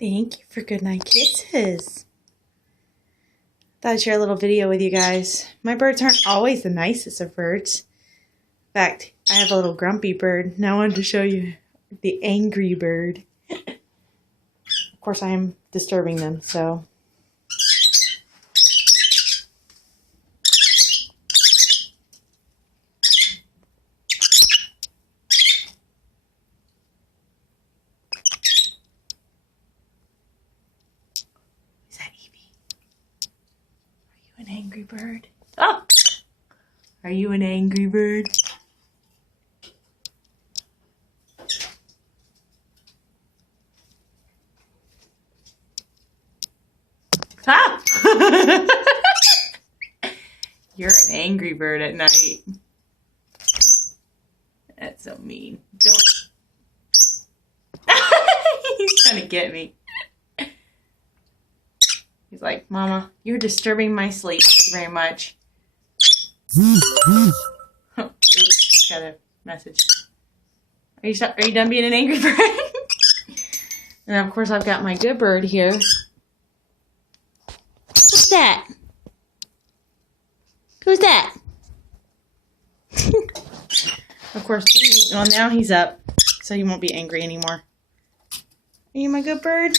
Thank you for goodnight kisses. Thought I'd share a little video with you guys. My birds aren't always the nicest of birds. In fact, I have a little grumpy bird. Now I wanted to show you the angry bird. Of course, I am disturbing them, so. Is that Evee? Are you an angry bird? Oh! Are you an angry bird? Ah! You're an angry bird at night. That's so mean. Don't. He's trying to get me. He's like, Mama, you're disturbing my sleep. Thank you very much. Oh, oops, got a message. Are you done being an angry bird? And of course, I've got my good bird here. What's that? Who's that? Of course, well, now he's up, so he won't be angry anymore. Are you my good bird?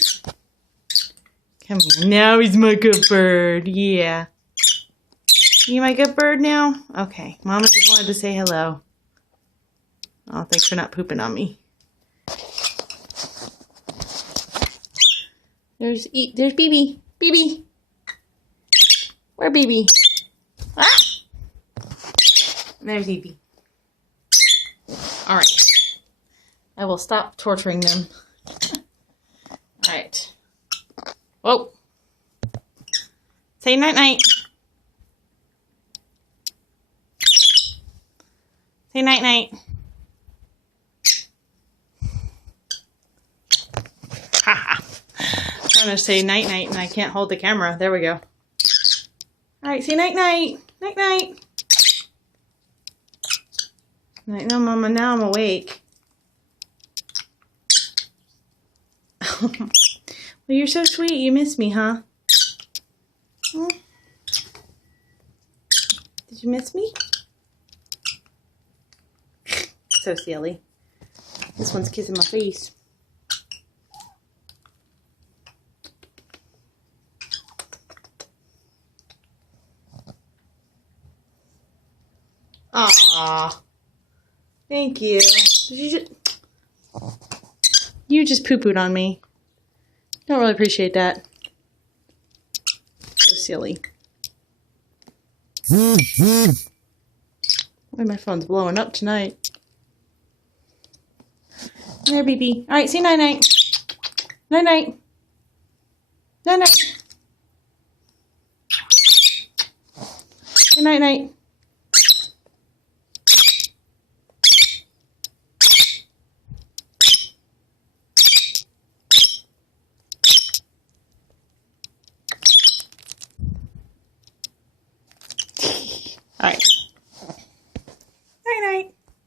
Come here. Now he's my good bird. Yeah. Are you my good bird now? Okay. Mama just wanted to say hello. Oh, thanks for not pooping on me. There's BB. BB. Where BB? Ah! There's Evee. Alright. I will stop torturing them. Alright. Whoa. Say night-night. Say night-night. Haha. I'm trying to say night-night and I can't hold the camera. There we go. Alright, say night-night. Night-night. No, Mama, now I'm awake. Well, you're so sweet. You miss me, huh? Oh. Did you miss me? So silly. This one's kissing my face. Aww. Thank you. You just poo-pooed on me. Don't really appreciate that. So silly. Boy, my phone's blowing up tonight. There, BB. Alright, say night-night. Night-night. Night-night. Good night-night.